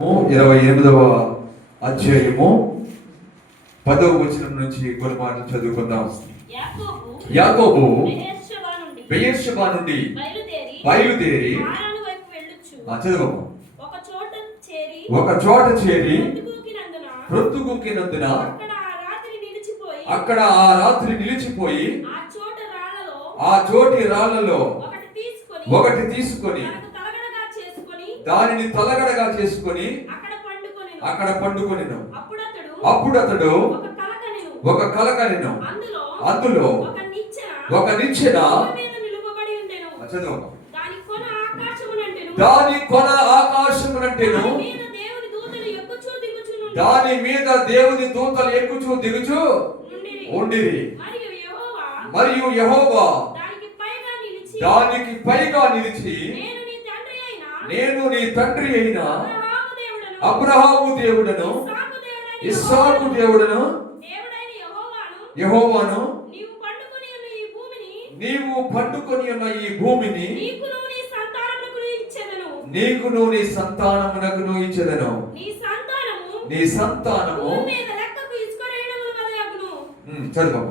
28వ అధ్యాయము 10వ వచనం నుంచి కొన్ని మాటలు చదువుకుందాం. యాకోబు బెయేర్షెబా నుండి బయలుదేరి చదువు ఒక చోట చేరి ప్రొద్దుగుంకినందున అక్కడ ఆ రాత్రి నిలిచిపోయి ఆ చోటి రాళ్లలో ఒకటి తీసుకొని దానిని తలగడగా చేసుకొని అక్కడ పండుకొనెను. అప్పుడు అతడు ఒక కలకనెను. అందులో ఒక నిచ్చెన దాని కొన ఆకాశమునంటెను. దాని మీద దేవుని దూతలు ఎక్కుచూ దిగుచూ ఉండిరి. మరియు యెహోవా దానికి పైగా నిలిచి, నేను నీ తండ్రి అయిన అబ్రహాము దేవుడను ఇస్సాకు దేవుడను యెహోవాను నీవు పండుకొని ఉన్న ఈ భూమిని నీకును నీ సంతానమునకును ఇచ్చెదను. నీ సంతానము చదువు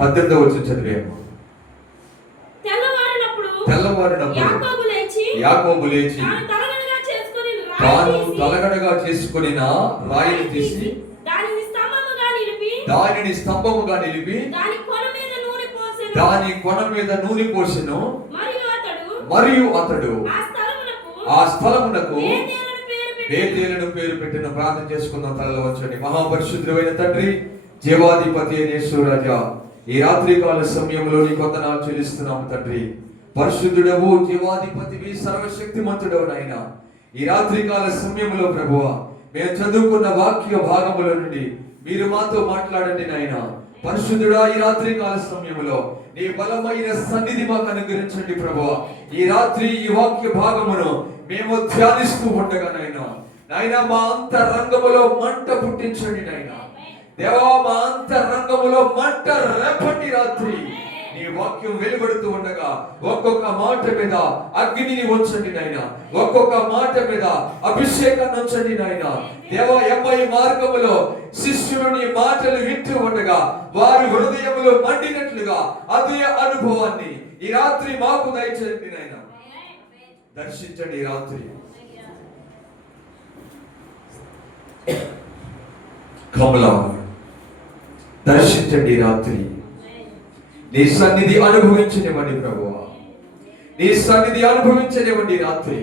18వ వచనం చదివాము. తెల్లవారినప్పుడు యాకోబు లేచి తాను తలగడగా చేసుకొని రాయిని తీసి దానిని స్తంభముగా నిలిపి దాని కొన మీద నూనె పోసెను. మరియు అతడు ఆ స్థలమునకు బేతేలును పేరు పెట్టిన. ప్రార్థన చేసుకుందాం. తలలో వచ్చండి. మహాపరిశుద్ధుడైన తండ్రి, జీవాధిపతి అయిన యేసురాజా, ఈ రాత్రి కాల సమయంలో నీ వందనాలు చెల్లిస్తున్నాము తండ్రి. పరిశుద్ధుడవు, జీవాధిపతివి, సర్వశక్తిమంతుడవు నాయన, ఈ రాత్రి కాల సమయంలో ప్రభువా మేము చదువుకున్న వాక్య భాగముల నుండి మీరు మాతో మాట్లాడండి నాయన. పరిశుద్ధుడా, ఈ రాత్రి కాల సమయంలో నీ బలమైన సన్నిధి మాకు అనుగ్రహించండి ప్రభువా. ఈ రాత్రి ఈ వాక్య భాగమును మేము ధ్యానిస్తూ ఉండగా నాయన మా అంతరంగములో మంట పుట్టించండి నాయన. దేవా, మా అంతరంగములో మంట రేపండి. రాత్రి నీ వాక్యం వెలువడుతూ ఉండగా ఒక్కొక్క మాట మీద అగ్నిని ఉంచండి నాయన. ఒక్కొక్క మాట మీద అభిషేకాన్ని ఉంచండి నాయన. దేవా, 80 మార్గములో శిష్యులు నీ మాటలు వింటూ ఉండగా వారి హృదయములో మండినట్లుగా అదే అనుభవాన్ని ఈ రాత్రి మాకు దయచేయండి నాయన. దర్శించండి ఈ రాత్రి. కమలా దర్శించండి ఈ రాత్రి. నీ సన్నిధి అనుభవించనివ్వండి ప్రభువా. నీ సన్నిధి అనుభవించనివ్వండి రాత్రి.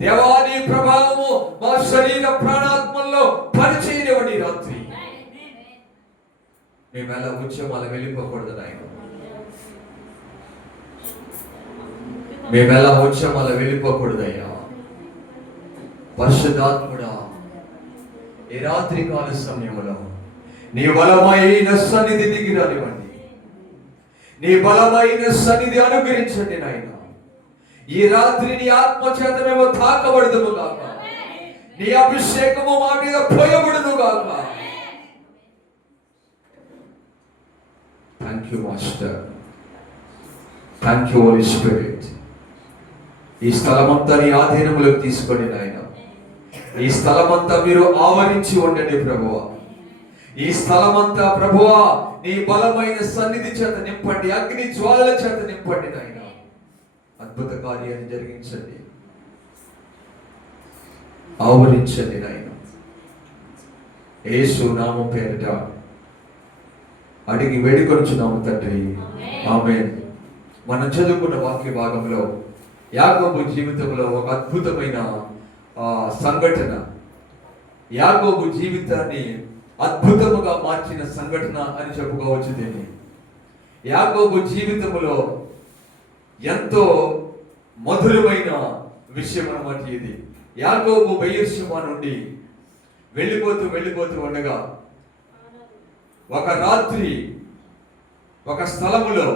దేవా, నీ ప్రభావము మా శరీర ప్రాణాత్మల్లో పనిచేయనివ్వండి రాత్రి. మేము ఎలా వచ్చామో అలా వెళ్ళిపోకూడదు నాయన. మేము ఎలా వచ్చామో అలా వెళ్ళిపోకూడదయ్యా. పరిశుద్ధాత్ముడా, ఈ రాత్రి కాల సమయంలో నీ బలమైన సన్నిధి దిగి రానివ్వండి. నీ బలమైన సన్నిధి అనుగ్రహించండి నాయన. ఈ రాత్రి నీ ఆత్మ చేత మేము తాకబడదుము గాక. నీ అభిషేకము మా మీద పోయబడును గాక. Thank you master. Thank you Holy Spirit. ఈ స్థలమంతా నీ ఆధీనములోకి తీసుకొని నాయన. ఈ స్థలమంతా మీరు ఆవరించి ఉండండి ప్రభువా. ఈ స్థలమంతా ప్రభువా నీ బలమైన సన్నిధి చేత నింపండి. అగ్ని జ్వాలల చేత నింపండి నాయన. అద్భుత కార్యాన్ని జరిగించండి, ఆవరించండి నాయన. యేసు నామం పేరిట అడిగి వేడుకొనుచున్నాము తండ్రి, ఆమేన్. మనం చదువుకున్న వాక్య భాగంలో యాకోబు జీవితంలో ఒక అద్భుతమైన సంఘటన, యాకోబు జీవితాన్ని అద్భుతముగా మార్చిన సంఘటన అని చెప్పుకోవచ్చు. దీన్ని యాకోబు జీవితంలో ఎంతో మధురమైన విషయం అన్నమాట ఇది. యాకోబు బెయేర్షెబా నుండి వెళ్ళిపోతూ ఉండగా ఒక రాత్రి ఒక స్థలములో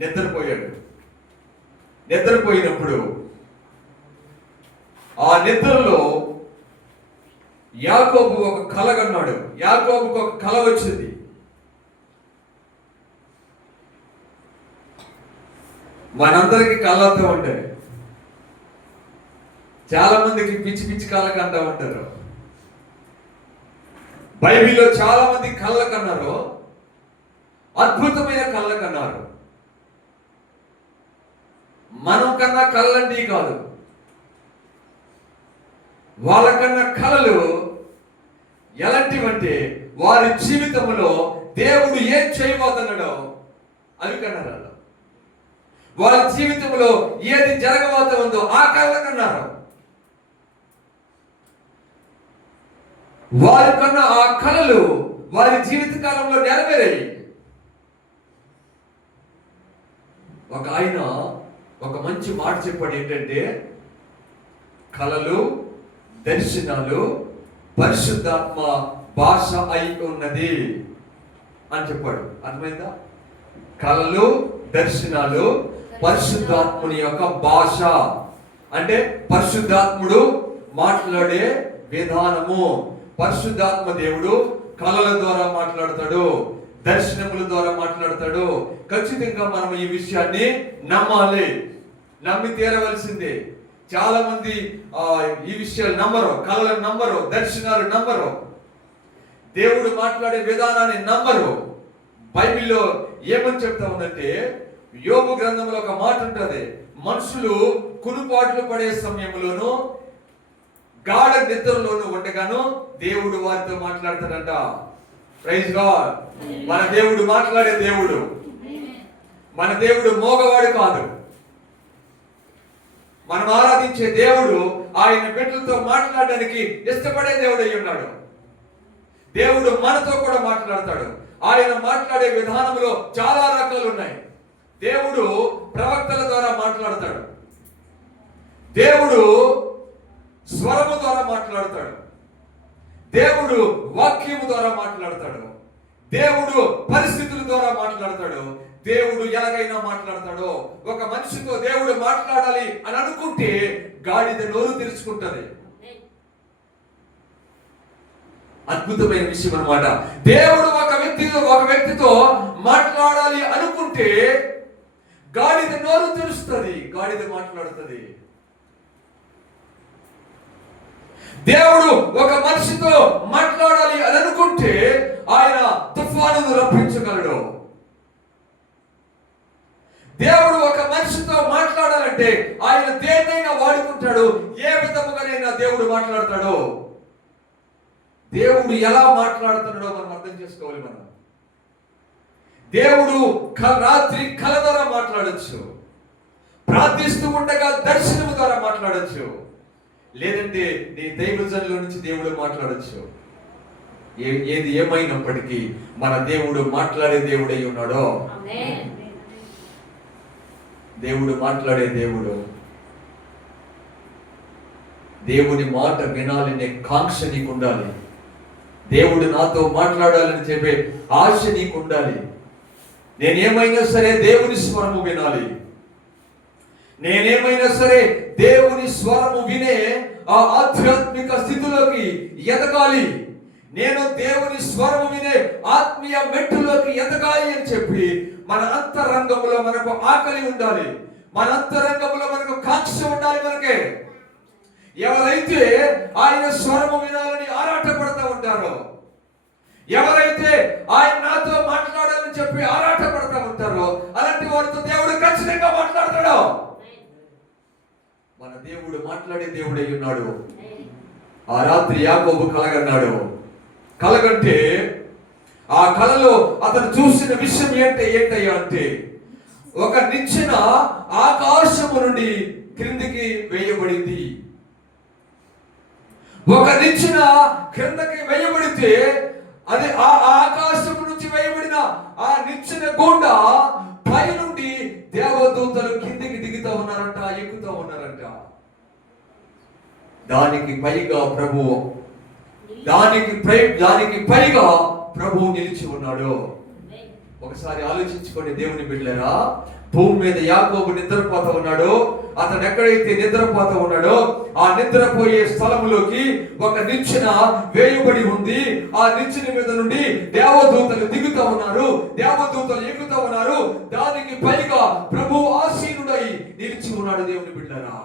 నిద్రపోయాడు. నిద్రపోయినప్పుడు ఆ నిద్రలో యాకోబు ఒక కల కన్నాడు. యాకోబుకు ఒక కల వచ్చింది. మనందరికి కళ్ళతో ఉంటాయి. చాలా మందికి పిచ్చి పిచ్చి కళ్ళకి అంటూ ఉంటారు. బైబిల్లో చాలా మంది కళ్ళకన్నారు, అద్భుతమైన కళ్ళకన్నారు. మనం కన్నా కళ్ళండి కాదు, వాళ్ళకన్నా కళలు ఎలాంటివంటే వారి జీవితంలో దేవుడు ఏం చేయబోతున్నాడో అవి కన్నారు. వారి జీవితంలో ఏది జరగబోతుందో ఆ కళ్ళకన్నారు. వారి కన్నా ఆ కళలు వారి జీవిత కాలంలో నెరవేరాయి. ఒక ఆయన ఒక మంచి మాట చెప్పాడు, ఏంటంటే కళలు దర్శనాలు పరిశుద్ధాత్మ భాష అయి ఉన్నది అని చెప్పాడు. అర్థమైందా? కళలు దర్శనాలు పరిశుద్ధాత్ముని యొక్క భాష అంటే పరిశుద్ధాత్ముడు మాట్లాడే విధానము. పరిశుద్ధాత్మ దేవుడు కళల ద్వారా మాట్లాడతాడు, దర్శనముల ద్వారా మాట్లాడతాడు. ఖచ్చితంగా మనం ఈ విషయాన్ని నమ్మాలి, నమ్మి తీరవలసిందే. చాలా మంది ఈ విషయాలు నమ్మరు, కళలను నమ్మరు, దర్శనాలు నమ్మరు, దేవుడు మాట్లాడే విధానాన్ని నమ్మరు. బైబిల్లో ఏమని చెప్తా ఉందంటే, యోబు గ్రంథంలో ఒక మాట ఉంటుంది, మనుషులు కునుపాట్లు పడే సమయంలోనూ గాఢ నిద్రలోనూ ఉండగాను దేవుడు వారితో మాట్లాడతాడంట. Praise God. మన దేవుడు మాట్లాడే దేవుడు. మన దేవుడు మోగవాడు కాదు. మనం ఆరాధించే దేవుడు ఆయన బిడ్డలతో మాట్లాడడానికి ఇష్టపడే దేవుడు అయి ఉన్నాడు. దేవుడు మనతో కూడా మాట్లాడతాడు. ఆయన మాట్లాడే విధానంలో చాలా రకాలు ఉన్నాయి. దేవుడు ప్రవక్తల ద్వారా మాట్లాడతాడు, దేవుడు స్వరము ద్వారా మాట్లాడతాడు, దేవుడు వాక్యము ద్వారా మాట్లాడతాడు, దేవుడు పరిస్థితుల ద్వారా మాట్లాడతాడు, దేవుడు ఎలాగైనా మాట్లాడతాడు. ఒక మనిషితో దేవుడు మాట్లాడాలి అని అనుకుంటే గాడిద నోరు తెరుచుకుంటది. అద్భుతమైన విషయం అన్నమాట. దేవుడు ఒక వ్యక్తితో మాట్లాడాలి అనుకుంటే గాడిద నోరు తెరుస్తుంది, గాడిద మాట్లాడుతుంది. దేవుడు ఒక మనిషితో మాట్లాడాలి అని అనుకుంటే ఆయన తుఫానును రప్పించగలడు. దేవుడు ఒక మనిషితో మాట్లాడాలంటే ఆయన దేన్నైనా వాడుకుంటాడు, ఏ విధముగానైనా దేవుడు మాట్లాడతాడు. దేవుడు ఎలా మాట్లాడుతున్నాడో మనం అర్థం చేసుకోవాలి. మనం దేవుడు రాత్రి కల ద్వారా మాట్లాడచ్చు, ప్రార్థిస్తూ ఉండగా దర్శనము ద్వారా మాట్లాడచ్చు, లేదంటే నీ దైవజనుల నుంచి దేవుడు మాట్లాడచ్చు. ఏది ఏమైనప్పటికీ మన దేవుడు మాట్లాడే దేవుడై ఉన్నాడో. దేవుడు మాట్లాడే దేవుడు. దేవుని మాట వినాలనే కాంక్ష నీకు ఉండాలి. దేవుడు నాతో మాట్లాడాలని చెప్పే ఆశ నీకు ఉండాలి. నేనేమైనా సరే దేవుని స్వరము వినాలి, నేనేమైనా సరే దేవుని స్వరము వినే ఆ ఆధ్యాత్మిక స్థితిలోకి ఎదగాలి, నేను దేవుని స్వరము వినే ఆత్మీయ మెట్టులోకి ఎదగాలి అని చెప్పి మన అంతరంగంలో మనకు ఆకలి ఉండాలి, మన అంతరంగంలో మనకు కాంక్ష ఉండాలి. మనకే ఎవరైతే ఆయన స్వరము వినాలని ఆరాటపడతా ఉంటారో, ఎవరైతే ఆయన నాతో మాట్లాడాలని చెప్పి ఆరాటపడతా ఉంటారో, అలాంటి వారితో దేవుడు ఖచ్చితంగా మాట్లాడతాడు. మన దేవుడు మాట్లాడే దేవుడై ఉన్నాడు. ఆ రాత్రి యాకోబు కలగన్నాడు. కలగంటే ఆ కలలో అతను చూసిన విషయం ఏంటయ్యా అంటే, ఒక నిచ్చెన ఆకాశము నుండి క్రిందికి వేయబడింది. ఒక నిచ్చెన క్రిందకి వేయబడితే అది ఆ ఆకాశము నుంచి వేయబడిన ఆ నిచ్చెన గుండా పై నుండి దేవదూతలు కిందికి దిగుతా ఉన్నారంట, ఎక్కుతా ఉన్నారంట. దానికి పైగా ప్రభువు నిలిచి ఉన్నాడు. ఒకసారి ఆలోచించుకోండి దేవుని బిడ్డలారా. భూమి మీద యాకోబు నిద్రపోతా ఉన్నాడు. అతను ఎక్కడైతే నిద్రపోతా ఉన్నాడో ఆ నిద్రపోయే స్థలములోకి ఒక నిచ్చెన వేయబడి ఉంది. ఆ నిచ్చెన మీద నుండి దేవదూతలు దిగుతా ఉన్నారు, దేవదూతలు ఎక్కుతా ఉన్నారు. దానికి పైగా ప్రభువు ఆసీనుడు ఉన్నాడు దేవుని బిడ్డలారా.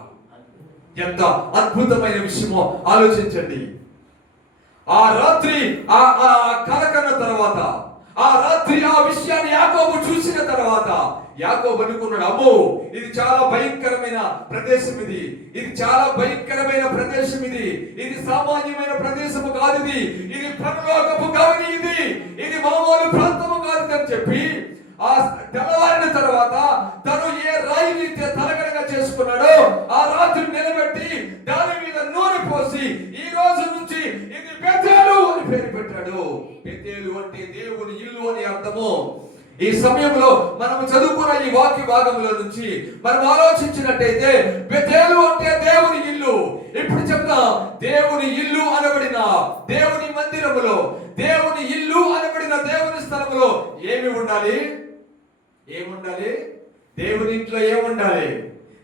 ఎంత అద్భుతమైన విషయమో ఆలోచించండి. ఆ రాత్రి ఆ కల కన్న తర్వాత, ఆ రాత్రి ఆ విషయాన్ని యాకోబు చూసిన తర్వాత యాకోబు అనుకున్నాడు, అమ్మో ఇది చాలా భయంకరమైన ప్రదేశం, ఇది చాలా భయంకరమైన ప్రదేశం, ఇది సామాన్యమైన ప్రదేశము కాదు, ఇది పరలోకపు గవని, ఇది మామూలు ప్రాంతము కాదు అని చెప్పి ఆ తెల్లవారిన తర్వాత తను ఏ రాయిని తలగడగా చేసుకున్నాడో ఆ రాత్రి నిలబెట్టి దాని మీద నూనె పోసి ఈ రోజు నుంచి ఇది బెతేలు అని పేరు పెట్టాడు. బెతేలు అంటే దేవుని ఇల్లు అని అర్థము. ఈ సమయంలో మనం చదువుకున్న ఈ వాక్య భాగంలో నుంచి మనం ఆలోచించినట్టయితే బెతేలు అంటే దేవుని ఇల్లు. ఇప్పుడు చెప్తాం, దేవుని ఇల్లు అనబడిన దేవుని మందిరములో, దేవుని ఇల్లు అనబడిన దేవుని స్థలములో ఏమి ఉండాలి? ఏముండాలి? దేవుని ఇంట్లో ఏముండాలి?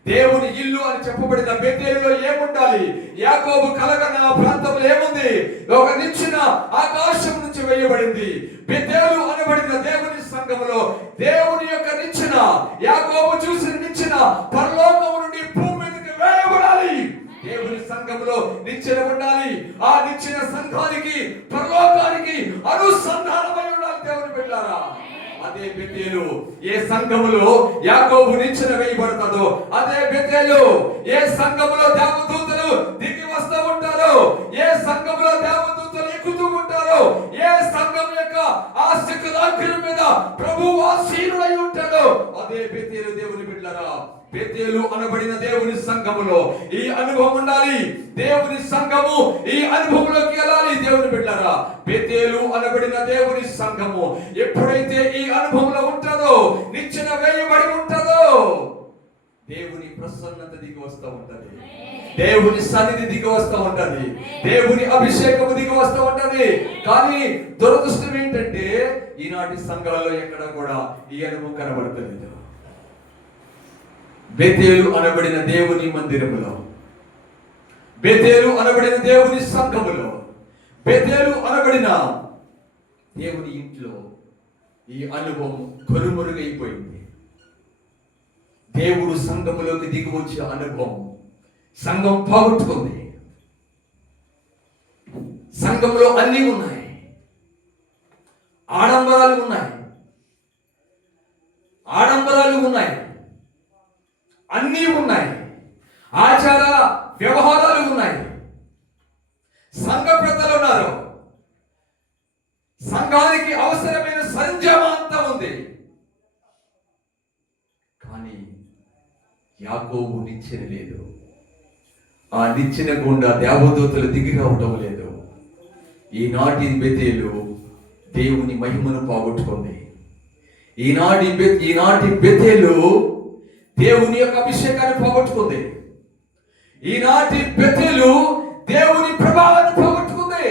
దేవుని ఇల్లు అని చెప్పబడిన బెతేలులో ఏముండాలి? యాకోబు కలగన్న ఆ ప్రాంతంలో ఏముంది? ఒక నిచ్చెన ఆకాశం నుంచి వేయబడింది. బెతేలు అనబడిన దేవుని సంఘములో దేవుని యొక్క నిచ్చెన, యాకోబు చూసిన నిచ్చెన పరలోకము నుండి భూమి మీదకి వేయబడాలి. దేవుని సంఘములో నిచ్చెన ఉండాలి. ఆ నిచ్చెన సంఘానికి, పరలోకానికి అనుసంధానమై ఉండాలి. దేవుని బిడ్డలారా, అదే బెతేలు. ఏ సంఘములో యాకోబు నిచ్చెన వేయబడతాదో అదే బెతేలు. ఏ సంఘములో దేవదూతలు దిగి వస్తూ ఉంటారో, ఏ సంఘములో దేవదూతలు ఎక్కుతూ ఉంటారో, ఏ సంఘం యొక్క ఆ శిఖరాగ్రం మీద ప్రభువు ఆసీనుడై ఉంటాడో అదే బెతేలు. దేవుని బిడ్డలారా, బెతేలు అనబడిన దేవుని సంఘములో ఈ అనుభవం ఉండాలి. దేవుని సంఘము ఈ అనుభవంలోకి వెళ్ళాలి. దేవుని బిడ్డలారా, బెతేలు అనబడిన దేవుని సంఘము ఎప్పుడైతే ఈ అనుభవంలో ఉంటుందో, నిచ్చెన వేయబడి ఉంటుందో, దేవుని ప్రసన్నత దిగి వస్తూ ఉంటది, దేవుని సన్నిధి దిగి వస్తూ ఉంటది, దేవుని అభిషేకము దిగి వస్తూ ఉంటది. కానీ దురదృష్టం ఏంటంటే ఈనాటి సంఘాలలో ఎక్కడ కూడా ఈ అనుభవం కనబడతలేదు. బెతేలు అనబడిన దేవుని మందిరములో, బెతేలు అనబడిన దేవుని సంఘములో, బెతేలు అనబడిన దేవుని ఇంట్లో ఈ అనుభవం కనుమరుగైపోయింది. దేవుడు సంఘములోకి దిగి వచ్చే అనుభవం సంఘం పోగొట్టుకుంది. సంఘంలో అన్నీ ఉన్నాయి, ఆడంబరాలు ఉన్నాయి, అన్నీ ఉన్నాయి, ఆచార వ్యవహారాలు ఉన్నాయి, సంఘ పెద్దలు ఉన్నారు, సంఘానికి అవసరమైన సంజమాంతా ఉంది. కానీ యాకోబు నిచ్చెన లేదు. ఆ నిచ్చెన గుండా దేవదూతలు దిగి రావటం లేదు. ఈనాటి బెతేలు దేవుని మహిమను పోగొట్టుకుంది. ఈనాటి బెతేలు దేవుని యొక్క అభిషేకాన్ని పోగొట్టుకుంది. ఈనాటి బెతేలు దేవుని ప్రభావాన్ని పోగొట్టుకుంది.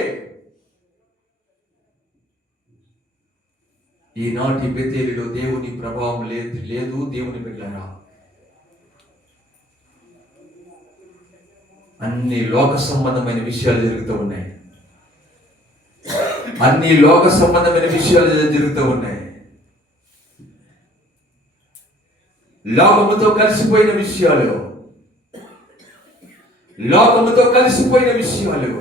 ఈనాటి బెతేలులో దేవుని ప్రభావం లేదు. దేవుని బిడ్డలారా, అన్ని లోక సంబంధమైన విషయాలు జరుగుతూ ఉన్నాయి. అన్ని లోక సంబంధమైన విషయాలు జరుగుతూ ఉన్నాయి. లోకముతో కలిసిపోయిన విషయాలు, లోకముతో కలిసిపోయిన విషయాలు,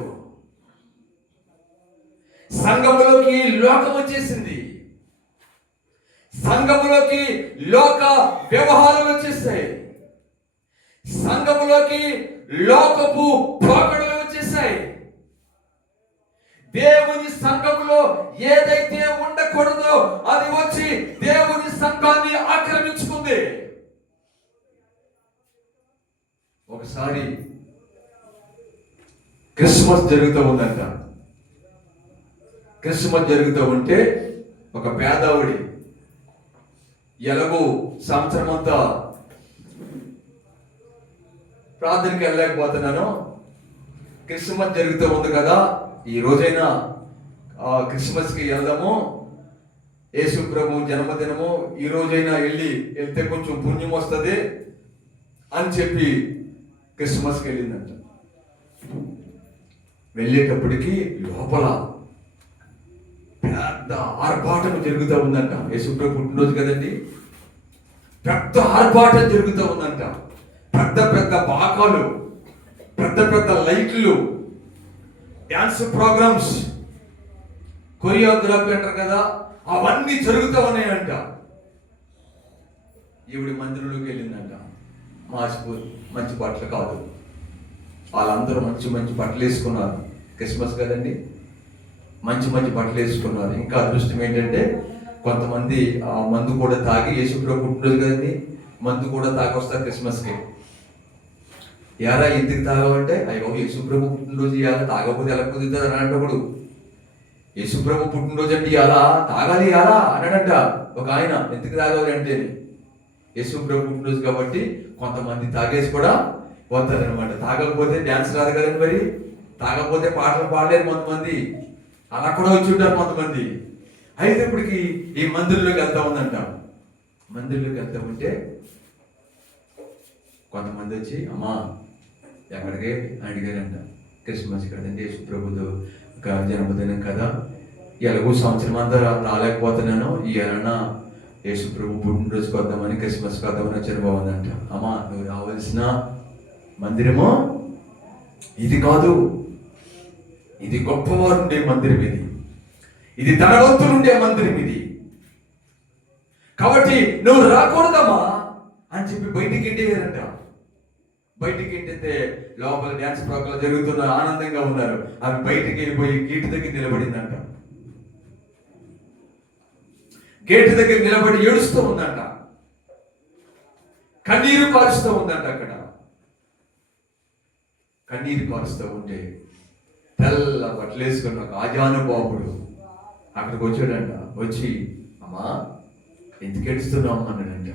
సంఘములోకి లోకం వచ్చేసింది. సంఘములోకి లోక వ్యవహారాలు వచ్చేసాయి. సంఘములోకి లోకపు పోకడలు వచ్చేసాయి. దేవుని సంఘములో ఏదైతే ఉండకూడదో అది వచ్చి దేవుని సంఘాన్ని ఆక్రమించుకుంది. ఒకసారి క్రిస్మస్ జరుగుతూ ఉందంట. క్రిస్మస్ జరుగుతూ ఉంటే ఒక పేదవాడి ఎలాగో సంవత్సరం అంతా ప్రార్థనకి వెళ్ళలేకపోతున్నాను, క్రిస్మస్ జరుగుతూ ఉంది కదా, ఈ రోజైనా క్రిస్మస్కి వెళ్దాము, యేసు ప్రభు జన్మదినము, ఈ రోజైనా వెళ్తే కొంచెం పుణ్యం వస్తుంది అని చెప్పి క్రిస్మస్కి వెళ్ళిందంట. వెళ్ళేటప్పటికి లోపల పెద్ద ఆర్భాటం జరుగుతూ ఉందంట. యేసు ప్రభు పుట్టినరోజు కదండి, పెద్ద ఆర్భాటం జరుగుతూ ఉందంట. పెద్ద పెద్ద బాకాలు, పెద్ద పెద్ద లైట్లు, డ్యాన్స్ ప్రోగ్రామ్స్, కొరియోగ్రఫీ అంటారు కదా, అవన్నీ జరుగుతూ ఉన్నాయంట. ఈవిడ మందిరంలోకి వెళ్ళిందంట. మంచి బట్టలు కాదు, వాళ్ళందరూ మంచి మంచి బట్టలు వేసుకున్నారు. క్రిస్మస్ కదండి, మంచి మంచి బట్టలు వేసుకున్నారు. ఇంకా అదృష్టం ఏంటంటే కొంతమంది మందు కూడా తాగి, యేసుప్రభు పుట్టినరోజు కదండి, మందు కూడా తాగొస్తారు క్రిస్మస్కి. ఎలా ఎందుకు తాగమంటే, అయ్యో యేసుప్రభు పుట్టినరోజు ఇవాళ, తాగకపోతే ఎలా కుదురుతుంది అని అంటప్పుడు, యేసుప్రభు పుట్టినరోజు అంటే ఇలా తాగాలి ఎలా అన్నాడంట ఒక ఆయన. ఎందుకు తాగాలి అంటే యేసుప్రభు పుట్టినరోజు కాబట్టి కొంతమంది తాగేసి కూడా పోతారనమాట. తాగకపోతే డ్యాన్స్ రాదు కదండి, మరి తాగకపోతే పాటలు పాడలేరు కొంతమంది, అలా కూడా వచ్చి ఉంటారు కొంతమంది. అయితే ఇప్పటికి ఈ మందిరంలోకి వెళ్తా ఉందంట. మందిరంలోకి వెళ్తా ఉంటే కొంతమంది వచ్చి, అమ్మా ఎక్కడికి అడిగారంట. క్రిస్మస్ కదండి, యేసుప్రభుతో ఒక జన్మదినం కదా, ఎలాగో సంవత్సరం అంతా రాలేకపోతున్నాను, ఏదైనా యేసుప్రభు పుట్టినరోజుకి వద్దామని, క్రిస్మస్కి వద్దామని వచ్చాను. బాగుందంట. అమ్మా నువ్వు రావాల్సిన మందిరము ఇది కాదు, ఇది గొప్పవారు ఉండే మందిరం, ఇది ధనవంతులు ఉండే మందిరం ఇది, కాబట్టి నువ్వు రాకూడదమ్మా అని చెప్పి బయటికి ఇంటేయారంట. బయటికి ఇంటితే లోపల డ్యాన్స్ ప్రోగ్రాం జరుగుతున్న ఆనందంగా ఉన్నారు. అవి బయటికి వెళ్ళిపోయి గేటు దగ్గర నిలబడిందంట. గేటు దగ్గర నిలబడి ఏడుస్తూ ఉందంట, కన్నీరు కారుస్తూ ఉందంట. అక్కడ కన్నీరు కారుస్తూ ఉంటే తెల్ల బట్టలు వేసుకున్న ఒక ఆజానుబాబుడు అక్కడికి వచ్చాడంట. వచ్చి, అమ్మా ఎందుకు ఏడుస్తున్నావు అన్నాడంట.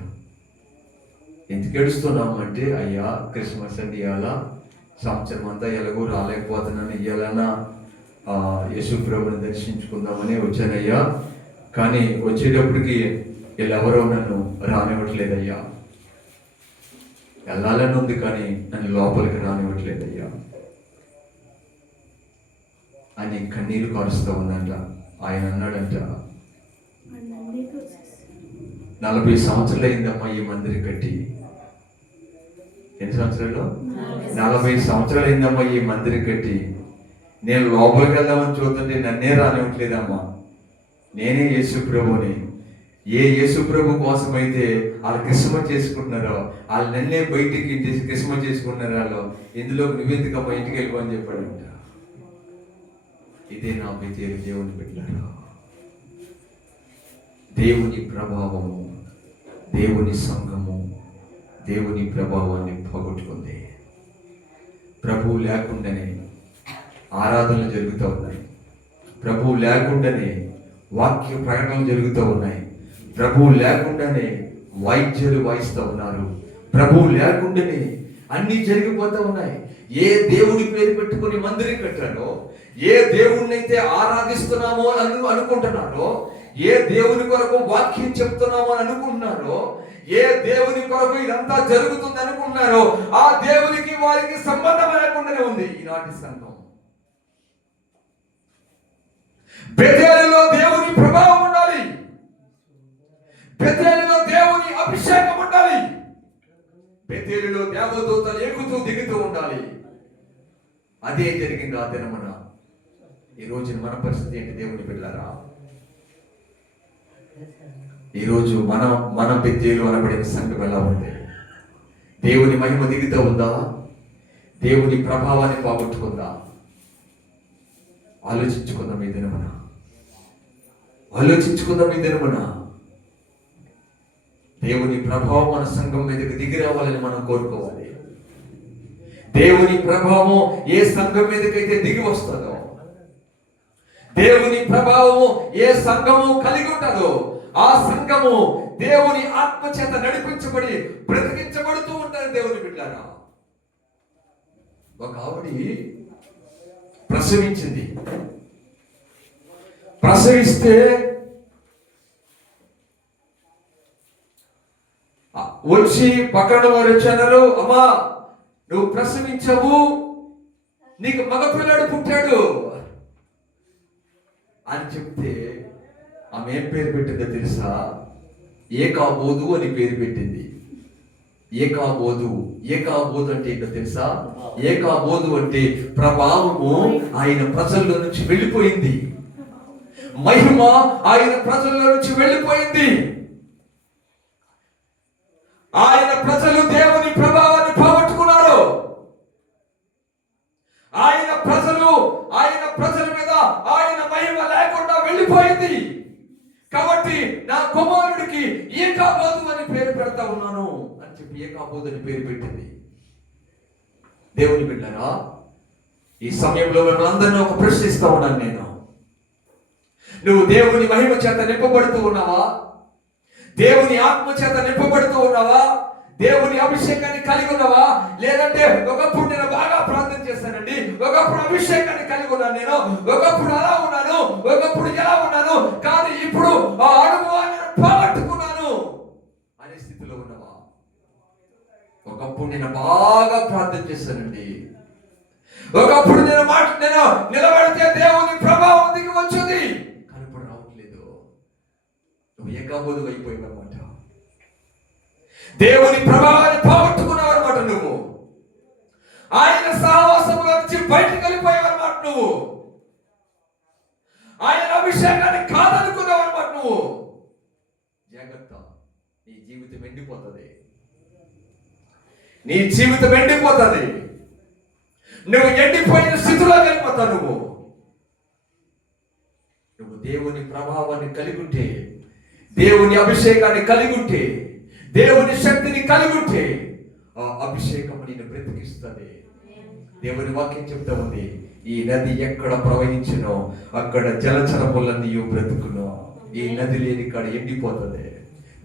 ఎందుకు ఏడుస్తున్నాము అంటే, అయ్యా క్రిస్మస్ అంటే ఇవాళ సంవత్సరం అంతా ఎలాగో రాలేకపోతున్నాను, ఇవాళన్నా యేసుప్రభుని దర్శించుకుందామని వచ్చానయ్యా, కానీ వచ్చేటప్పటికి వీళ్ళెవరో నన్ను రానివ్వట్లేదయ్యా, వెళ్ళాలని ఉంది కానీ నన్ను లోపలికి రానివ్వట్లేదయ్యా అని కన్నీరు కారుస్తూ ఉందంట. ఆయన అన్నాడంట, 40 సంవత్సరాలు అయిందమ్మా ఈ మందిరం కట్టి. ఎన్ని సంవత్సరాలు? 40 సంవత్సరాలు అయిందమ్మా ఈ మందిరం కట్టి. నేను లోపలికి వెళ్దామని చూస్తుంటే నన్నే రానివ్వట్లేదమ్మా. నేనే యేసుప్రభుని. ఏ యేసుప్రభు కోసం అయితే వాళ్ళు క్రిస్మస్ చేసుకుంటున్నారో, వాళ్ళు నన్నే బయటికి ఇంటి క్రిస్మస్ చేసుకుంటున్నారు. వాళ్ళు ఇందులో నువ్వెందుకమ్మా ఇంటికి వెళ్ళిపోని చెప్పాడంట. ఇదే నా పేరు దేవుని పెట్టారు. దేవుని ప్రభావము, దేవుని సంఘము దేవుని ప్రభావాన్ని పోగొట్టుకుంది. ప్రభువు లేకుండానే ఆరాధనలు జరుగుతూ ఉన్నాయి, ప్రభువు లేకుండానే వాక్య ప్రకటనలు జరుగుతూ ఉన్నాయి, ప్రభువు లేకుండానే వాయిద్యాలు వాయిస్తూ ఉన్నారు, ప్రభువు లేకుండానే అన్ని జరిగిపోతూ ఉన్నాయి. ఏ దేవుడి పేరు పెట్టుకుని మందిరం కట్టారో, ఏ దేవుణ్ణి అయితే ఆరాధిస్తున్నామో అని అనుకుంటున్నారో, ఏ దేవుని కొరకు వాక్యం చెప్తున్నామో అని అనుకుంటున్నారో, ఏ దేవుని కొరకు ఇదంతా జరుగుతుంది అనుకుంటున్నారో, ఆ దేవునికి వారికి సంబంధం లేకుండానే ఉంది ఈనాటి సంఘం. బెతేలులో దేవుని ప్రభావం ఉండాలి, బెతేలులో దేవుని అభిషేకం ఉండాలి, బెతేలులో దేవదూతలు ఎక్కుతూ దిగుతూ ఉండాలి. అదే జరిగింది ఆ దినమున. ఈ రోజు మన పరిస్థితి ఏంటి దేవుని బిడ్డలారా? ఈరోజు మన బెతేలు అనబడిన సంఘం ఎలా ఉంది? దేవుని మహిమ దిగుతూ ఉందా? దేవుని ప్రభావాన్ని పోగొట్టుకుందా? ఆలోచించుకుందాం ఈ దినమున, ఆలోచించుకుందాం ఈ దినమున. దేవుని ప్రభావం మన సంఘం మీదకి దిగి రావాలని మనం కోరుకోవాలి. దేవుని ప్రభావం ఏ సంఘం మీదకైతే దిగి వస్తుందో, దేవుని ప్రభావము ఏ సంఘము కలిగి ఉంటుందో, ఆ సంఘము దేవుని ఆత్మ చేత నడిపించబడి బ్రతికించబడుతూ ఉంటారు. దేవుని బిడ్డలారా, ఒక ఆవిడ ప్రసవించింది. ప్రసవిస్తే వచ్చి పక్కన వారు వచ్చారు, అమ్మా నువ్వు ప్రసవించవు, నీకు మగపిల్లాడు పుట్టాడు అని చెప్తే ఆమె ఏం పేరు పెట్టిందో తెలుసా? ఏకాబోధు అని పేరు పెట్టింది. ఏకాబోధు. ఏకాబోధు అంటే ఏంటో తెలుసా? ఏకాబోధు అంటే ప్రభావము ఆయన ప్రజల్లో నుంచి వెళ్ళిపోయింది, మహిమ ఆయన ప్రజల్లో నుంచి వెళ్ళిపోయింది. ఆయన ప్రజలు దేవుని ప్రభావాన్ని పోగొట్టుకున్నారు. ఆయన ప్రజల మీద ఆయన మహిమ లేకుండా వెళ్ళిపోయింది. కాబట్టి నా కుమారుడికి ఏకాబోధు అని పేరు పెడతా ఉన్నాను అని చెప్పి ఏకాబోధు అని పేరు పెట్టింది. దేవుని బిడ్డలారా, ఈ సమయంలో మిమ్మల్ని అందరినీ ఒక ప్రశ్నిస్తా ఉన్నాను నేను. నువ్వు దేవుని మహిమ చేత నింపబడుతూ ఉన్నావా? దేవుని ఆత్మ చేత నింపబడుతూ ఉన్నావా? దేవుని అభిషేకాన్ని కలిగి ఉన్నావా? లేదంటే ఒకప్పుడు నేను బాగా ప్రార్థన చేస్తానండి, ఒకప్పుడు అభిషేకాన్ని కలిగి ఉన్నాను, నేను ఒకప్పుడు అలా ఉన్నాను, ఒకప్పుడు ఎలా ఉన్నాను, కానీ ఇప్పుడు ఆ అనుభవాన్ని పోగొట్టుకున్నాను అనే స్థితిలో ఉన్నావా? ఒకప్పుడు నేను బాగా ప్రార్థన చేస్తానండి, ఒకప్పుడు నేను నిలబడితే దేవుని ప్రభావం దిగి వచ్చింది, కానీ ఇప్పుడు రావట్లేదు. నువ్వు ఏకాబోధు అయిపోయావు అనమాట. దేవుని ప్రభావాన్ని పోగొట్టుకున్నావు అనమాట. నువ్వు ఆయన సహవాసంలో నుంచి బయటకు వెళ్ళిపోయావు అనమాట. నువ్వు ఆయన అభిషేకాన్ని కాదనుకున్నావు అనమాట. నువ్వు జాగ్రత్త, నీ జీవితం ఎండిపోతుంది, నీ జీవితం ఎండిపోతుంది. నువ్వు ఎండిపోయిన స్థితిలో వెళ్ళిపోతావు. నువ్వు దేవుని ప్రభావాన్ని కలిగి ఉంటే, దేవుని అభిషేకాన్ని కలిగి ఉంటే, దేవుని శక్తిని కలిగి ఉంటే ఆ అభిషేకం నిన్ను బ్రతికిస్తుంది. దేవుని వాక్యం చెప్తా ఉంది, ఈ నది ఎక్కడ ప్రవహించినో అక్కడ జలచరములన్నీ బ్రతుకును. ఈ నది లేని కాడ ఎండిపోతుంది.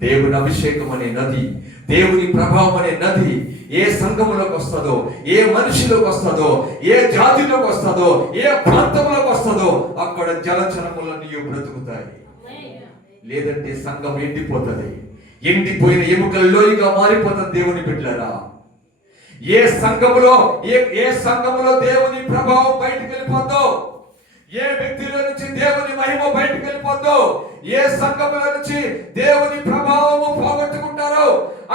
దేవుని అభిషేకం అనే నది, దేవుని ప్రభావం అనే నది ఏ సంఘములోకి వస్తుందో, ఏ మనిషిలోకి వస్తుందో, ఏ జాతిలోకి వస్తుందో, ఏ ప్రాంతంలోకి వస్తుందో అక్కడ జలచరములన్నీ బ్రతుకుతాయి. లేదంటే సంఘం ఎండిపోతుంది, ఎండిపోయిన ఎముకల లోయగా మారిపోతుంది. దేవుని బిడ్డలారా, ఏ సంఘములో దేవుని ప్రభావం బయటకు వెళ్ళిపోద్దో, ఏ వ్యక్తిలో నుంచి దేవుని మహిమ బయటకు వెళ్ళిపోద్దో, ఏ సంఘముల నుంచి దేవుని ప్రభావము పోగొట్టుకుంటారో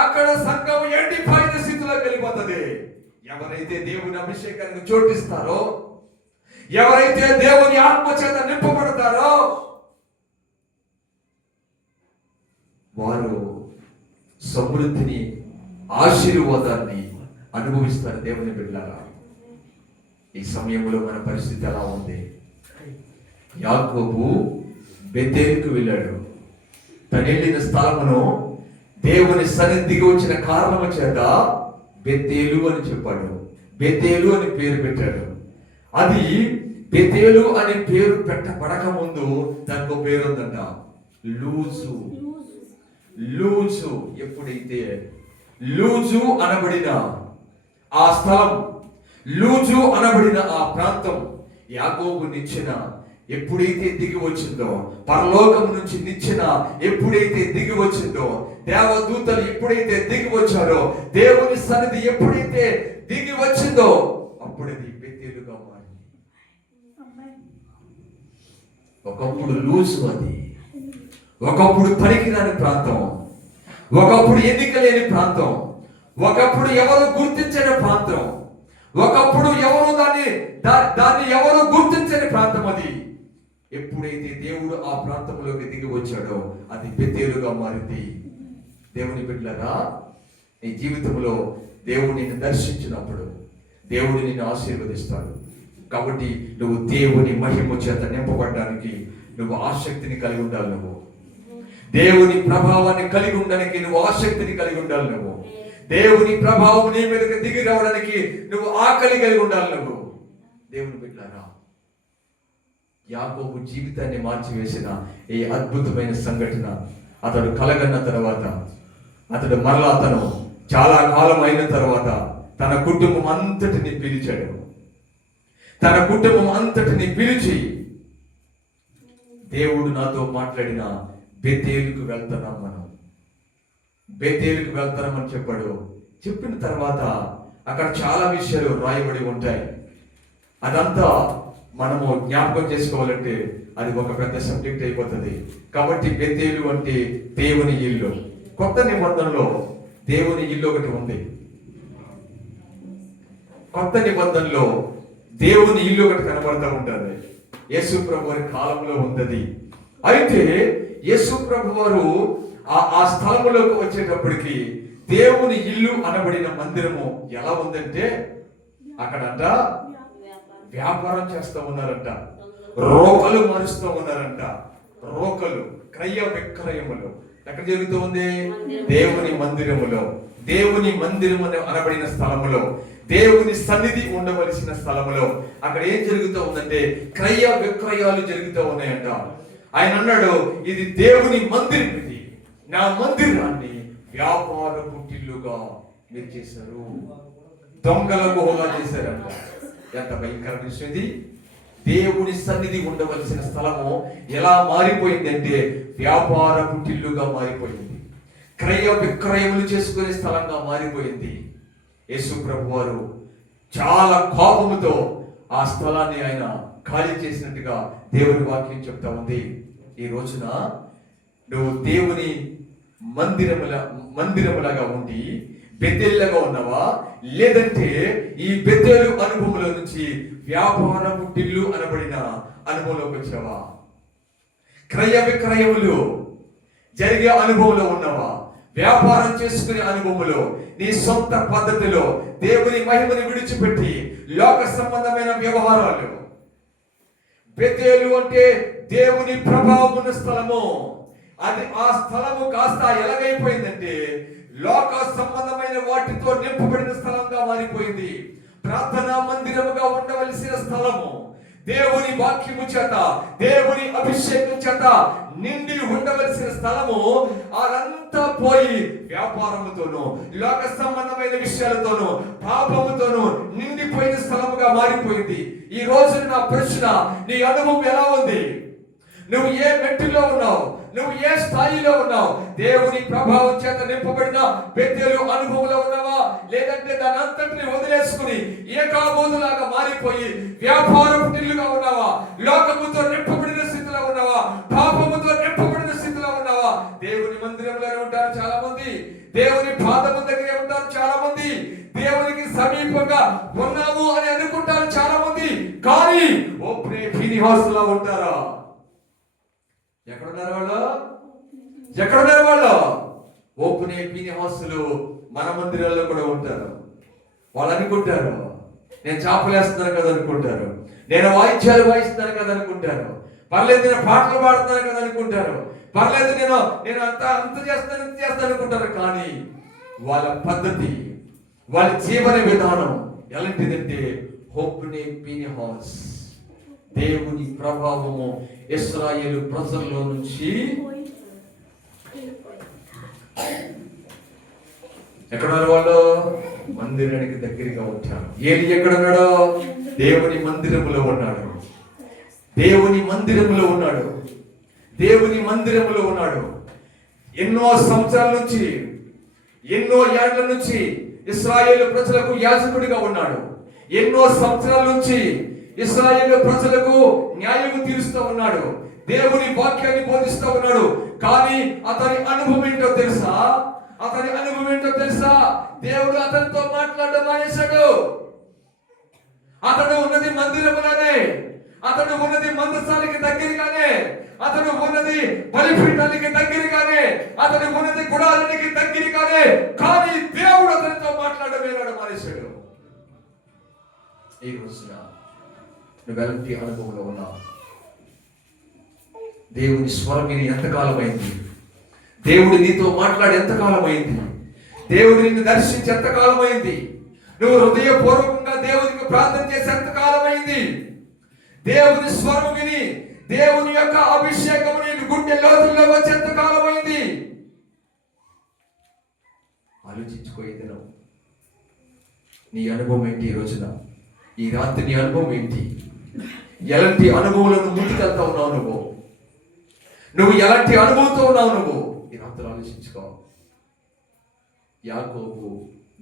అక్కడ సంఘం ఎండిపోయిన స్థితిలోకి వెళ్ళిపోతుంది. ఎవరైతే దేవుని అభిషేకానికి చోటిస్తారో, ఎవరైతే దేవుని ఆత్మ చేత నింపబడతారో వారు సమృద్ధిని, ఆశీర్వాదాన్ని అనుభవిస్తారు. దేవుని బిడ్డలారా, ఈ సమయంలో మన పరిస్థితి ఎలా ఉంది? యాకోబు బెతేలుకు వెళ్ళాడు. తను వెళ్ళిన స్థలమును దేవుని సన్నిధికి వచ్చిన కారణము చేత బెతేలు అని చెప్పాడు. బెతేలు అని పేరు పెట్టాడు. అది బెతేలు అనే పేరు పెట్టబడక ముందు దానికి పేరు ఉందంట, లూజు. లూజు. ఎప్పుడైతే లూజు అనబడిన ఆ స్థలం, లూజు అనబడిన ఆ ప్రాంతం యాకోబు నిచ్చెన ఎప్పుడైతే దిగి వచ్చిందో, పరలోకం నుంచి నిచ్చెన ఎప్పుడైతే దిగి వచ్చిందో, దేవదూతలు ఎప్పుడైతే దిగి వచ్చారో, దేవుని సన్నిధి ఎప్పుడైతే దిగి వచ్చిందో అప్పుడది బెతేలుగా మారింది. ఒకప్పుడు లూజు, అది ఒకప్పుడు పనికిరాని ప్రాంతం, ఒకప్పుడు ఎన్నిక లేని ప్రాంతం, ఒకప్పుడు ఎవరు గుర్తించని ప్రాంతం, ఒకప్పుడు ఎవరు దాన్ని ఎవరు గుర్తించని ప్రాంతం. అది ఎప్పుడైతే దేవుడు ఆ ప్రాంతంలోకి దిగి వచ్చాడో అది బెతేలుగా మారింది. దేవుని బిడ్డలారా, నీ జీవితంలో దేవుడు నిన్ను దర్శించినప్పుడు దేవుడు నిన్ను ఆశీర్వదిస్తాడు. కాబట్టి నువ్వు దేవుని మహిమ చేత నింపబడడానికి నువ్వు ఆసక్తిని కలిగి ఉండాలి. నువ్వు దేవుని ప్రభావాన్ని కలిగి ఉండడానికి నువ్వు ఆసక్తిని కలిగి ఉండాలి. నువ్వు దేవుని ప్రభావం నీ మీదకి దిగి రావడానికి నువ్వు ఆకలి కలిగి ఉండాలి. నువ్వు దేవుని బిడ్డలారా, యాకోబు జీవితాన్ని మార్చివేసిన ఈ అద్భుతమైన సంఘటన, అతడు కలగన్న తర్వాత అతడు మరలా చాలా కాలం అయిన తర్వాత తన కుటుంబం అంతటిని పిలిచాడు. తన కుటుంబం అంతటిని పిలిచి, దేవుడు నాతో మాట్లాడిన బెతేలుకు వెళ్తున్నాం, మనం బెతేలుకు వెళ్తున్నామని చెప్పాడు. చెప్పిన తర్వాత అక్కడ చాలా విషయాలు రాయబడి ఉంటాయి. అదంతా మనము జ్ఞాపకం చేసుకోవాలంటే అది ఒక పెద్ద సబ్జెక్ట్ అయిపోతుంది. కాబట్టి బెతేలు అంటే దేవుని ఇల్లు. కొత్త నిబంధనలో దేవుని ఇల్లు ఒకటి ఉంది. కొత్త నిబంధనలో దేవుని ఇల్లు ఒకటి కనబడుతూ ఉంటుంది. యేసు ప్రభు వారి కాలంలో ఉంది. అయితే యేసు ప్రభు వారు ఆ స్థలములోకి వచ్చేటప్పటికి దేవుని ఇల్లు అనబడిన మందిరము ఎలా ఉందంటే, అక్కడంట వ్యాపారం చేస్తూ ఉన్నారంట, రోకలు మారుస్తూ ఉన్నారంట. రోకలు, క్రయ విక్రయములు ఎక్కడ జరుగుతూ ఉంది? దేవుని మందిరములో. దేవుని మందిరము అనబడిన స్థలములో, దేవుని సన్నిధి ఉండవలసిన స్థలములో అక్కడ ఏం జరుగుతూ ఉందంటే క్రయ విక్రయాలు జరుగుతూ ఉన్నాయంట. ఆయన అన్నాడు, ఇది దేవుని మందిరం, ఇది నా మందిరాన్ని వ్యాపార పుట్టిల్లుగా మీరు చేశారు, దొంగల గుహగా చేశారంట. ఎంత భయంకర విషయం ఇది! దేవుని సన్నిధి ఉండవలసిన స్థలము ఎలా మారిపోయిందంటే వ్యాపార పుట్టిల్లుగా మారిపోయింది, క్రయ విక్రయములు చేసుకునే స్థలంగా మారిపోయింది. యేసు ప్రభు వారు చాలా కోపముతో ఆ స్థలాన్ని ఆయన ఖాళీ చేసినట్టుగా దేవుని వాక్యం చెప్తా ఉంది. ఈ రోజున నువ్వు దేవుని మందిరములాగా ఉండి బెతేలుగా ఉన్నావా, లేదంటే ఈ బెతేలు అనుభవంలో నుంచి వ్యాపార పుట్టిల్లు అనబడిన అనుభవంలోకి వచ్చావా? క్రయ విక్రయములు జరిగే అనుభవంలో ఉన్నావా? వ్యాపారం చేసుకునే అనుభవంలో, నీ సొంత పద్ధతిలో దేవుని మహిమని విడిచిపెట్టి లోక సంబంధమైన వ్యవహారాలు. బెతేలు అంటే దేవుని ప్రభావం ఉన్న స్థలము. అది ఆ స్థలము కాస్త ఎలాగైపోయిందంటే లోక సంబంధమైన వాటితో నింపబడిన స్థలంగా మారిపోయింది. ప్రార్థనా మందిరముగా ఉండవలసిన స్థలము, దేవుని వాక్యము చేత, దేవుని అభిషేకం చేత నిండి ఉండవలసిన స్థలము అదంతా పోయి వ్యాపారముతోనూ లోక సంబంధమైన విషయాలతోనూ పాపముతోనూ నిండిపోయిన స్థలముగా మారిపోయింది. ఈ రోజు నా ప్రశ్న, నీ అనుభవం ఎలా ఉంది? నువ్వు ఏ మెట్టులో ఉన్నావు? నువ్వు ఏ స్థాయిలో ఉన్నావు? దేవుని ప్రభావం చేత నింపబడిన బెతేలు అనుభవంలో ఉన్నావా, లేదంటే దాని అంతటిని వదిలేసుకుని ఏకాబోధులాగా మారిపోయి వ్యాపార పుట్టిల్లుగా ఉన్నావా? లోకముతో నింపబడిన స్థితిలో ఉన్నావా? పాపముతో నింపబడిన స్థితిలో ఉన్నావా? దేవుని మందిరంలోనే ఉంటారు చాలా మంది, దేవుని పాదము దగ్గరే ఉంటారు చాలా మంది, దేవునికి సమీపంగా ఉన్నాము అని అనుకుంటారు చాలా మంది, కానీ ఓపెనే ఫినిహాస్లా ఉంటారా? ఎక్కడున్నారు వాళ్ళు? ఎక్కడున్నారు వాళ్ళు? ఓపెనే ఫినిహాసులు మన మందిరాల్లో కూడా ఉంటారు. వాళ్ళు అనుకుంటారు, నేను చాపలేస్తున్నాను కదా అనుకుంటారు, నేను వాయిద్యాలు వాయిస్తున్నాను కదా అనుకుంటారు, పర్లేదు నేను పాటలు పాడుతున్నాను కదా అనుకుంటారు, పర్లేదు నేను అంత చేస్తాను అనుకుంటారు. కానీ వాళ్ళ పద్ధతి, వాళ్ళ జీవన విధానం ఎలాంటిదంటే ఓపెనే ఫినిహాస్. దేవుని ప్రభావము ఇశ్రాయేలు ప్రజల్లో నుంచి ఎక్కడున్నారు? వాళ్ళు మందిరానికి దగ్గరగా వచ్చారు. ఏలి ఎక్కడున్నాడో? దేవుని మందిరములో ఉన్నాడు. దేవుని మందిరములో ఉన్నాడు. దేవుని మందిరములో ఉన్నాడు. ఎన్నో సంవత్సరాల నుంచి, ఎన్నో ఏళ్ల నుంచి ఇశ్రాయేలు ప్రజలకు యాజకుడిగా ఉన్నాడు. ఎన్నో సంవత్సరాల నుంచి ఇశ్రాయేలు ప్రజలకు న్యాయము తీరుస్తూ ఉన్నాడు. దేవుని వాక్యాన్ని బోధిస్తూ ఉన్నాడు. కానీ అతని అనుభవం ఏంటో తెలుసా? అతని అనుభవం ఏంటో తెలుసా? దేవుడు అతనితో మాట్లాడడం మానేశాడు. అతడు ఉన్నది మందిరములోనే, అతడు ఉన్నది మందసానికి దగ్గరగానే, అతడు ఉన్నది బలిపీఠానికి దగ్గరగానే, అతడు ఉన్నది గుడారానికి దగ్గరగానే, కానీ దేవుడు అతనితో మాట్లాడడం మానేశాడు. ఈ రోజున నువ్వు ఎలాంటి అనుభవంలో ఉన్నావు? దేవుని స్వరం విని ఎంతకాలమైంది? దేవుడు నీతో మాట్లాడి ఎంతకాలమైంది? దేవుడు నిన్ను దర్శించి ఎంతకాలమైంది? నువ్వు హృదయపూర్వకంగా దేవునికి ప్రార్థన చేసి ఎంతకాలమైంది? దేవుని స్వరం విని దేవుని యొక్క అభిషేకం నీ గుండె లోతుల్లో వచ్చి ఎంతకాలమైంది? ఆలోచించుకోయేది. నీ అనుభవం ఏంటి? ఈ రోజున, ఈ రాత్రి నీ అనుభవం ఏంటి? ఎలాంటి అనుభవాలను ముందుకెళ్తా ఉన్నావు? నువ్వు ఎలాంటి అనుభవంతో ఉన్నావు? నువ్వు ఈ రాత్రి ఆలోచించుకో. యాకోబు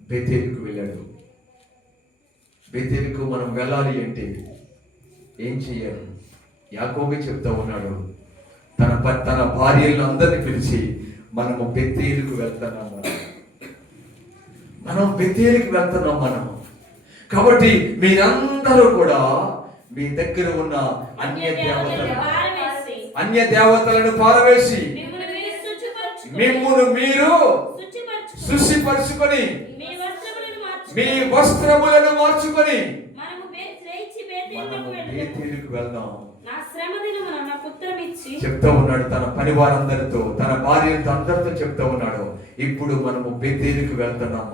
బెతేలుకు వెళ్ళాడు. బెతేలుకు మనం వెళ్ళాలి అంటే ఏం చేయాలి? యాకోబే చెప్తా ఉన్నాడు, తన భార్యలను అందరినీ పిలిచి మనము బెతేలుకు వెళ్తున్నాము. మనం బెతేలుకి వెళ్తున్నాం మనం. కాబట్టి మీరందరూ కూడా మీ దగ్గర ఉన్న అన్య దేవతలను పారవేసి మిమ్మును మీరు శుచిపరుచుకొని మీ వస్త్రములను మార్చుకొని మనము బేతేలుకు వెళ్దాం. చెప్తా ఉన్నాడు తన పని వారందరితో, తన భార్యతో, అందరితో చెప్తా ఉన్నాడు, ఇప్పుడు మనము బేతేలుకు వెళ్తున్నాం.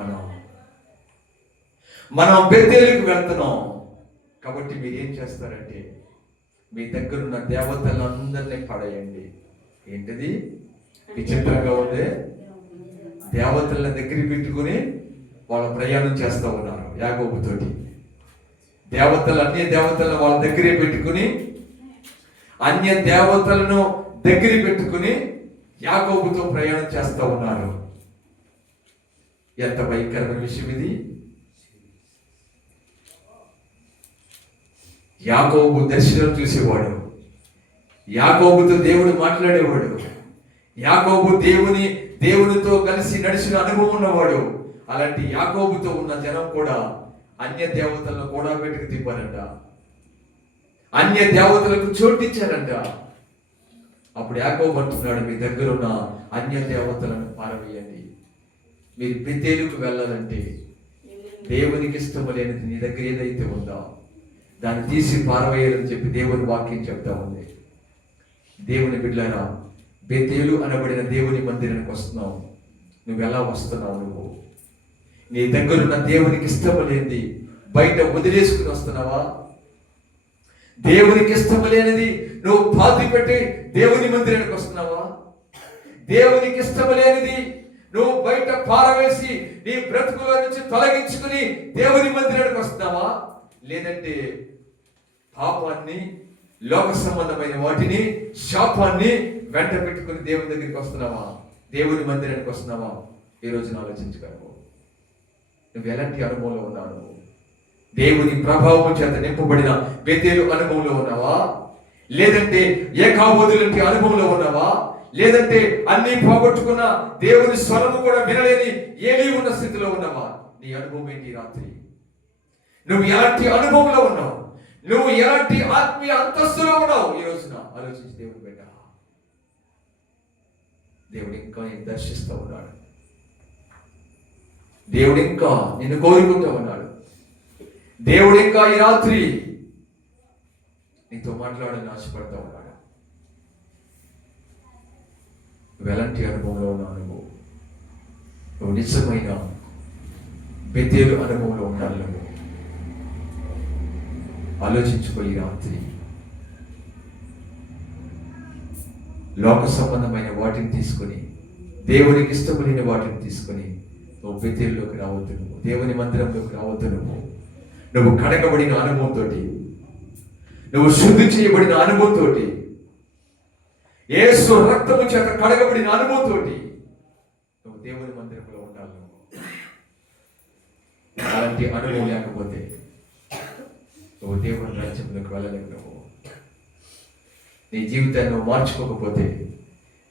మనం బేతేలుకు వెళ్తున్నాం. కాబట్టి మీరు ఏం చేస్తారంటే మీ దగ్గర ఉన్న దేవతలందరినీ పడేయండి. ఏంటిది విచిత్రంగా ఉందే, దేవతల దగ్గర పెట్టుకుని వాళ్ళ ప్రయాణం చేస్తూ ఉన్నారు యాకోబుతోటి. అన్య దేవతలను వాళ్ళ దగ్గరే పెట్టుకుని, అన్య దేవతలను దగ్గర పెట్టుకుని యాకోబుతో ప్రయాణం చేస్తూ ఉన్నారు. ఎంత భయంకరమైన విషయం ఇది. యాకోబు దర్శనం చూసేవాడు, యాకోబుతో దేవుడు మాట్లాడేవాడు, యాకోబు దేవునితో కలిసి నడిచిన అనుభవం ఉన్నవాడు. అలాంటి యాకోబుతో ఉన్న జనం కూడా అన్య దేవతలను కూడా పెట్టుకు తిప్పారంట, అన్య దేవతలకు చోటిచ్చారంట. అప్పుడు యాకోబు అంటున్నాడు, మీ దగ్గర ఉన్న అన్య దేవతలను పారవేయండి. మీరు బేతేలుకు వెళ్ళాలంటే దేవునికి ఇష్టము లేనిది నీ దగ్గర ఏదైతే ఉందో దాన్ని తీసి పారవేయాలని చెప్పి దేవుని వాక్యం చెప్తా ఉంది. దేవుని బిడ్డలారా, బేతేలు అనబడిన దేవుని మందిరానికి వస్తున్నావు. నువ్వు ఎలా వస్తున్నావు? నీ దగ్గరున్న దేవునికి ఇష్టము లేనిది బయట వదిలేసుకుని వస్తున్నావా? దేవునికి ఇష్టము లేనిది నువ్వు పాతి పెట్టి దేవుని మందిరానికి వస్తున్నావా? దేవునికి ఇష్టము లేనిది నువ్వు బయట పారవేసి నీ బ్రతుకుల నుంచి తొలగించుకుని దేవుని మందిరానికి వస్తున్నావా? లేదంటే పాపాన్ని, లోక సంబంధమైన వాటిని, శాపాన్ని వెంట పెట్టుకుని దేవుని దగ్గరికి వస్తున్నావా? దేవుని మందిరానికి వస్తున్నావా? ఈ రోజున ఆలోచించుకోవు. నువ్వు ఎలాంటి అనుభవంలో ఉన్నావు? దేవుని ప్రభావం చేత నింపబడిన బేతేలు అనుభవంలో ఉన్నావా? లేదంటే ఏకాబోధులంటి అనుభవంలో ఉన్నావా? లేదంటే అన్ని పోగొట్టుకున్న దేవుని స్వరము కూడా వినలేని ఏలీ ఉన్న స్థితిలో ఉన్నావా? నీ అనుభవం ఏంటి రాత్రి? నువ్వు ఎలాంటి అనుభవంలో ఉన్నావు? నువ్వు ఎలాంటి ఆత్మీయ అంతస్తులో ఉన్నావు? ఈ రోజున ఆలోచించి దేవుని బిడ్డ, దేవుడు ఇంకా నేను దర్శిస్తూ ఉన్నాడు. దేవుడు ఇంకా నిన్ను కోరుకుంటూ ఉన్నాడు. దేవుడు ఇంకా ఈ రాత్రి నీతో మాట్లాడాలని ఆశపడతా ఉన్నాడు. నువ్వు ఎలాంటి అనుభవంలో ఉన్నావు? నువ్వు నిజమైన బేతేలు అనుభవంలో ఉండాలి. నువ్వు ఆలోచించుకో. ఈ రాత్రి లోక సంబంధమైన వాటిని తీసుకొని, దేవునికి ఇష్టమైన వాటిని తీసుకొని నువ్వు బేతేలులోకి రావద్దు. నువ్వు దేవుని మందిరంలోకి రావద్దు. నువ్వు కడగబడిన అనుభవంతో, నువ్వు శుద్ధి చేయబడిన అనుభవంతో, యేసు రక్తము చేత కడగబడిన అనుభవంతో నువ్వు దేవుని మందిరంలో ఉండాలి. అలాంటి అనుభవం లేకపోతే నువ్వు దేవుని రాజ్యంలోకి వెళ్ళలేవు. నువ్వు నీ జీవితాన్ని నువ్వు మార్చుకోకపోతే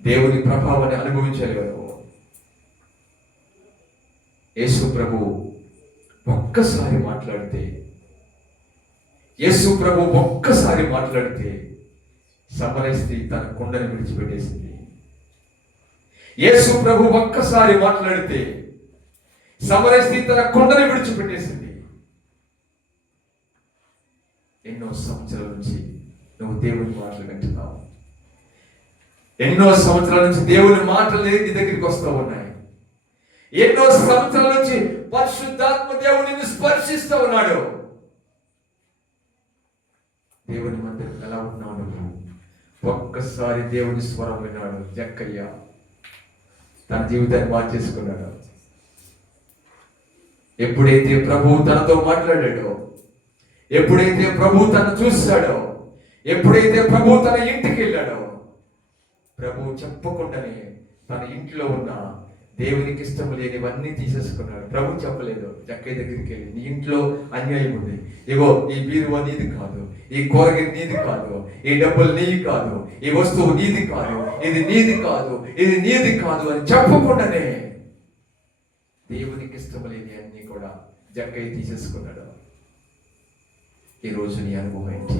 దేవుని ప్రభావాన్ని అనుభవించలేవు. నువ్వు యేసు ప్రభు ఒక్కసారి మాట్లాడితే సమరయ స్త్రీ తన కుండని విడిచిపెట్టేసింది. యేసు ప్రభు ఒక్కసారి మాట్లాడితే సమరయ స్త్రీ తన కుండని విడిచిపెట్టేసింది. ఎన్నో సంవత్సరాల నుంచి నువ్వు దేవుని మాటలు వింటున్నావు. ఎన్నో సంవత్సరాల నుంచి దేవుని మాటలు నీ దగ్గరికి వస్తూ ఉన్నాయి. ఎన్నో సంవత్సరాల నుంచి పరిశుద్ధాత్మ దేవుడిని స్పర్శిస్తూ ఉన్నాడు. దేవుని మందిరం ఎలా ఉన్నావు నువ్వు? ఒక్కసారి దేవుని స్వరం విన్నాడు జక్కయ్య, తన జీవితాన్ని మార్చేసుకున్నాడు. ఎప్పుడైతే ప్రభువు తనతో మాట్లాడాడో, ఎప్పుడైతే ప్రభువు తను చూశాడో, ఎప్పుడైతే ప్రభువు తన ఇంటికి వెళ్ళాడో, ప్రభువు చెప్పకుండానే తన ఇంట్లో ఉన్న దేవునికి ఇష్టం లేనివన్నీ తీసేసుకున్నాడు. ప్రభు చెప్పలేదు జక్కయ్య దగ్గరికి వెళ్ళి, నీ ఇంట్లో అన్యాయం ఉంది, ఇగో ఈ బీరువా నీది కాదు, ఈ కూరగాయ నీది కాదు, ఈ డబ్బులు నీది కాదు, ఈ వస్తువు నీది కాదు, ఇది నీది కాదు, ఇది నీది కాదు అని చెప్పకుండానే దేవునికి ఇష్టం లేని జక్కయ్య తీసేసుకున్నాడు. ఈరోజు నీ అనుభవం ఏంటి?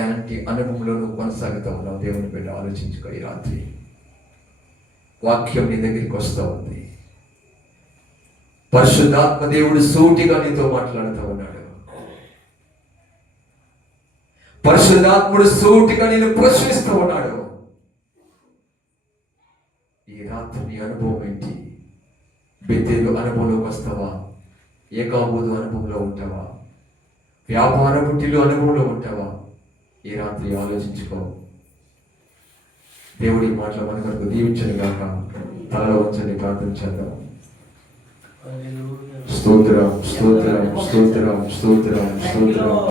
ఎలాంటి అనుభవంలో నువ్వు కొనసాగుతా ఉన్నావు? దేవుని బిడ్డ ఆలోచించుకో. ఈ రాత్రి వాక్యం నీ దగ్గరికి వస్తూ ఉంది. పరిశుద్ధాత్మ దేవుడు సూటిగా నీతో మాట్లాడుతూ ఉన్నాడు. పరిశుద్ధాత్ముడు సూటిగా నేను ప్రశ్నిస్తూ ఉన్నాడు. ఈ రాత్రి నీ అనుభవం ఏంటి? బెతేలు అనుభవంలోకి వస్తావా? ఏకాబోధు అనుభవంలో ఉంటావా? వ్యాపార పుట్టిలు అనుభవంలో ఉంటావా? ఈ రాత్రి ఆలోచించుకో. దేవుడి మాటలు మన కొరకు దీవించను గాక. తలలో ఉంచండి, ప్రార్థన చేద్దాం. స్తోత్రం స్తోత్రం స్తోత్రం స్తోత్రం స్తోత్రం.